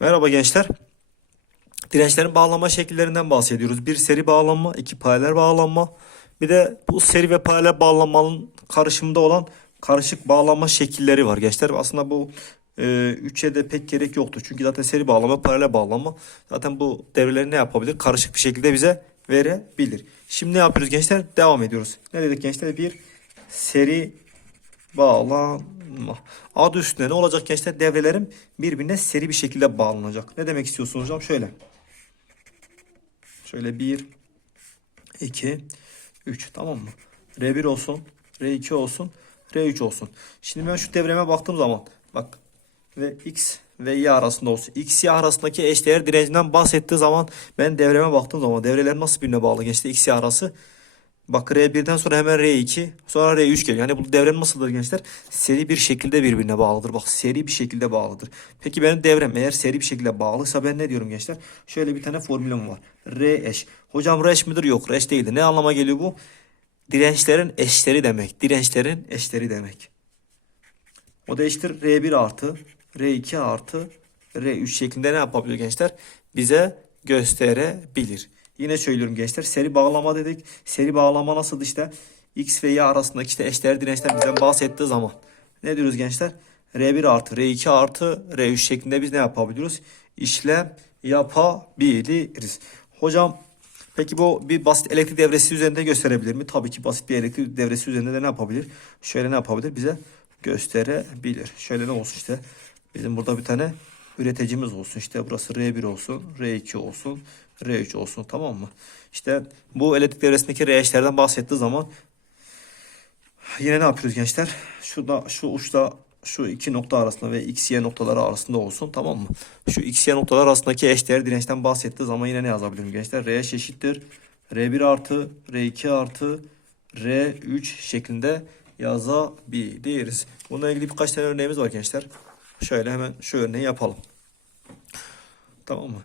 Merhaba gençler. Dirençlerin bağlanma şekillerinden bahsediyoruz. Bir seri bağlanma, iki paralel bağlanma. Bir de bu seri ve paralel bağlanmanın karışımında olan karışık bağlanma şekilleri var gençler. Aslında bu e, üçe de pek gerek yoktu. Çünkü zaten seri bağlama, paralel bağlanma zaten bu devreleri ne yapabilir? Karışık bir şekilde bize verebilir. Şimdi ne yapıyoruz gençler? Devam ediyoruz. Ne dedik gençler? Bir seri bağlanma. Adı üstünde ne olacak gençler? Devrelerim birbirine seri bir şekilde bağlanacak. Ne demek istiyorsunuz hocam? Şöyle. Şöyle 1, 2, 3 tamam mı? R1 olsun, R2 olsun, R3 olsun. Şimdi ben şu devreme baktığım zaman bak ve X ve Y arasında olsun. X, Y arasındaki eşdeğer direncinden bahsettiği zaman ben devreme baktığım zaman devreler nasıl birbirine bağlı gençler? X, Y arası Bak R1'den sonra hemen R2 sonra R3 geliyor. Yani bu devrem nasıldır gençler? Seri bir şekilde birbirine bağlıdır. Bak seri bir şekilde bağlıdır. Peki benim devrem eğer seri bir şekilde bağlıysa ben ne diyorum gençler? Şöyle bir tane formülüm var. R eş. Hocam R eş midir? Yok R eş değildir. Ne anlama geliyor bu? Dirençlerin eşleri demek. Dirençlerin eşleri demek. O da eşittir R1 artı R2 artı R3 şeklinde ne yapabilir gençler? Bize gösterebilir. Yine söylüyorum gençler seri bağlama dedik. Seri bağlama nasıl işte X ve Y arasındaki işte eşdeğer dirençten bizden bahsettiği zaman ne diyoruz gençler? R1 artı R2 artı R3 şeklinde biz ne yapabiliyoruz? İşlem yapabiliriz. Hocam peki bu bir basit elektrik devresi üzerinde gösterebilir mi? Tabii ki basit bir elektrik devresi üzerinde de ne yapabilir? Şöyle ne yapabilir? Bize gösterebilir. Şöyle ne olsun işte. Bizim burada bir tane üreticimiz olsun. İşte burası R1 olsun, R2 olsun, R3 olsun tamam mı? İşte bu elektrik devresindeki R eşlerden bahsettiği zaman yine ne yapıyoruz gençler? Şurada şu uçta şu iki nokta arasında ve x y noktaları arasında olsun tamam mı? Şu x y noktalar arasındaki eşdeğer dirençten bahsettiği zaman yine ne yazabilirim gençler? R eş eşittir R1 artı R2 artı R3 şeklinde yazabiliriz. Bununla ilgili birkaç tane örneğimiz var gençler. Şöyle hemen şu örneği yapalım. Tamam mı?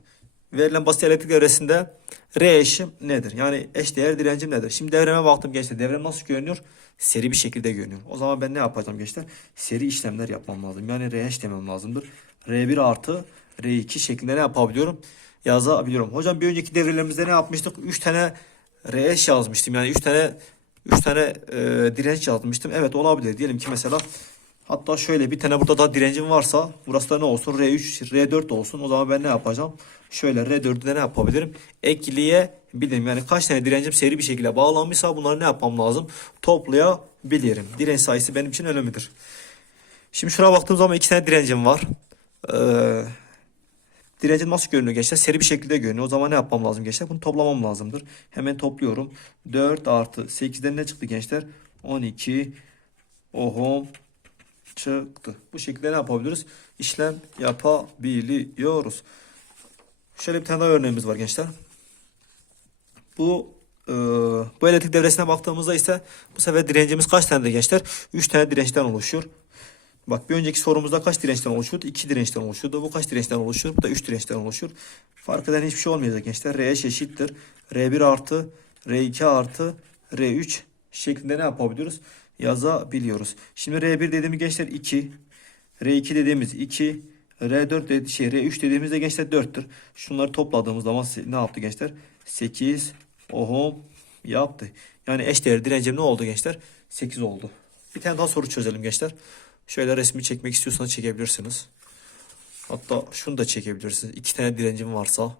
Verilen basit elektrik devresinde R eşim nedir? Yani eşdeğer direncim nedir? Şimdi devreme baktım gençler. Devrem nasıl görünüyor? Seri bir şekilde görünüyor. O zaman ben ne yapacağım gençler? Seri işlemler yapmam lazım. Yani R eş demem lazımdır. R1 artı R2 şeklinde ne yapabiliyorum? Yazabiliyorum. Hocam bir önceki devrelerimizde ne yapmıştık? 3 tane R eş yazmıştım. Yani 3 tane 3 tane e, direnç yazmıştım. Evet olabilir. Diyelim ki mesela Hatta şöyle bir tane burada da direncim varsa burası da ne olsun? R3, R4 olsun. O zaman ben ne yapacağım? Şöyle R4'ü de ne yapabilirim? Ekleyebilirim. Yani kaç tane direncim seri bir şekilde bağlanmışsa bunları ne yapmam lazım? Toplayabilirim. Direnç sayısı benim için önemlidir. Şimdi şuraya baktığım zaman iki tane direncim var. Ee, direncim nasıl görünüyor gençler? Seri bir şekilde görünüyor. O zaman ne yapmam lazım gençler? Bunu toplamam lazımdır. Hemen topluyorum. 4 artı 8'den ne çıktı gençler? 12 ohm çıktı. Bu şekilde ne yapabiliriz? İşlem yapabiliyoruz. Şöyle bir tane daha örneğimiz var gençler. Bu e, bu elektrik devresine baktığımızda ise bu sefer direncimiz kaç tane gençler? 3 tane dirençten oluşuyor. Bak bir önceki sorumuzda kaç dirençten oluşuyordu? 2 dirençten oluşuyordu. Bu kaç dirençten oluşuyor? Bu da 3 dirençten oluşuyor. Fark eden hiçbir şey olmayacak gençler. R eş eşittir. R1 artı R2 artı R3 şeklinde ne yapabiliyoruz? Yazabiliyoruz. Şimdi R1 dediğimiz gençler 2. R2 dediğimiz 2. R4 dedi, şey R3 dediğimizde gençler 4'tür. Şunları topladığımız zaman ne yaptı gençler? 8 ohm yaptı. Yani eşdeğer direncim ne oldu gençler? 8 oldu. Bir tane daha soru çözelim gençler. Şöyle resmi çekmek istiyorsanız çekebilirsiniz. Hatta şunu da çekebilirsiniz. İki tane direncim varsa.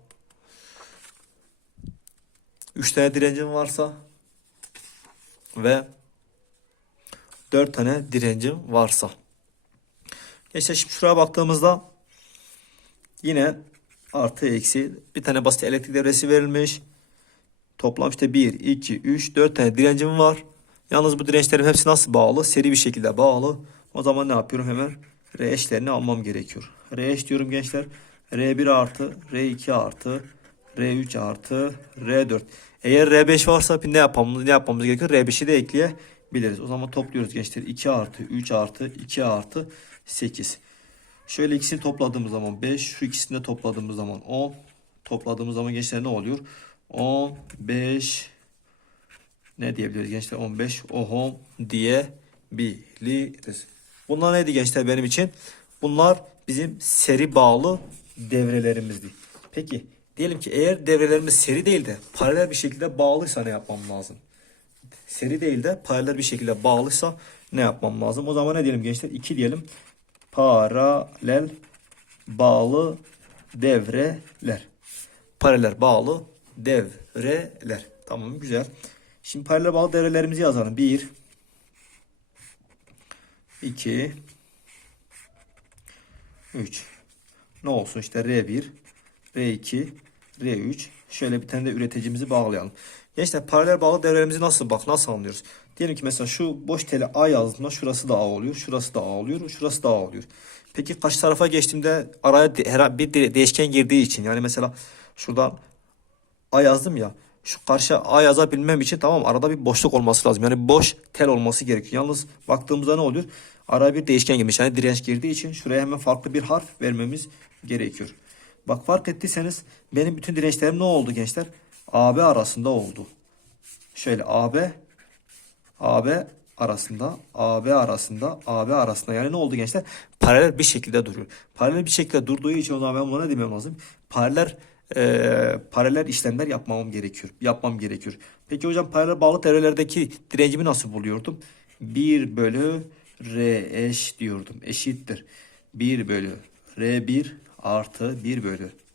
Üç tane direncim varsa. Ve 4 tane direncim varsa. Gençler şimdi şuraya baktığımızda yine artı eksi bir tane basit elektrik devresi verilmiş. Toplam işte 1, 2, 3, 4 tane direncim var. Yalnız bu dirençlerin hepsi nasıl bağlı? Seri bir şekilde bağlı. O zaman ne yapıyorum? Hemen R eşlerini almam gerekiyor. R eş diyorum gençler. R1 artı, R2 artı, R3 artı, R4. Eğer R5 varsa ne yapmamız, ne yapmamız gerekiyor? R5'i de ekleyebiliriz. O zaman topluyoruz gençler. 2 artı, 3 artı, 2 artı, 8. Şöyle ikisini topladığımız zaman 5. Şu ikisini de topladığımız zaman 10. Topladığımız zaman gençler ne oluyor? 15 ne diyebiliriz gençler? 15 ohm diyebiliriz. Bunlar neydi gençler benim için? Bunlar bizim seri bağlı devrelerimizdi. Peki diyelim ki eğer devrelerimiz seri değil de paralel bir şekilde bağlıysa ne yapmam lazım? Seri değil de paralel bir şekilde bağlıysa ne yapmam lazım? O zaman ne diyelim gençler? 2 diyelim. Paralel bağlı devreler. Paralel bağlı devreler. Tamam güzel. Şimdi paralel bağlı devrelerimizi yazalım. 1 2 3 Ne olsun işte R1 R2 R3 Şöyle bir tane de üreticimizi bağlayalım. Gençler paralel bağlı devrelerimizi nasıl bak nasıl anlıyoruz? Diyelim ki mesela şu boş tele A yazdığımda şurası da A oluyor. Şurası da A oluyor. Şurası da A oluyor. Peki karşı tarafa geçtiğimde araya herhangi bir de- değişken girdiği için yani mesela şuradan A yazdım ya. Şu karşı A yazabilmem için tamam arada bir boşluk olması lazım. Yani boş tel olması gerekiyor. Yalnız baktığımızda ne oluyor? Araya bir değişken girmiş. Yani direnç girdiği için şuraya hemen farklı bir harf vermemiz gerekiyor. Bak fark ettiyseniz benim bütün dirençlerim ne oldu gençler? AB arasında oldu. Şöyle AB AB arasında, AB arasında, AB arasında. Yani ne oldu gençler? Paralel bir şekilde duruyor. Paralel bir şekilde durduğu için o zaman ben buna demem lazım? Paralel eee paralel işlemler yapmam gerekiyor. Yapmam gerekiyor. Peki hocam paralel bağlı devrelerdeki direncimi nasıl buluyordum? 1 bölü R eş diyordum. Eşittir. 1 bölü R1 artı 1 bölü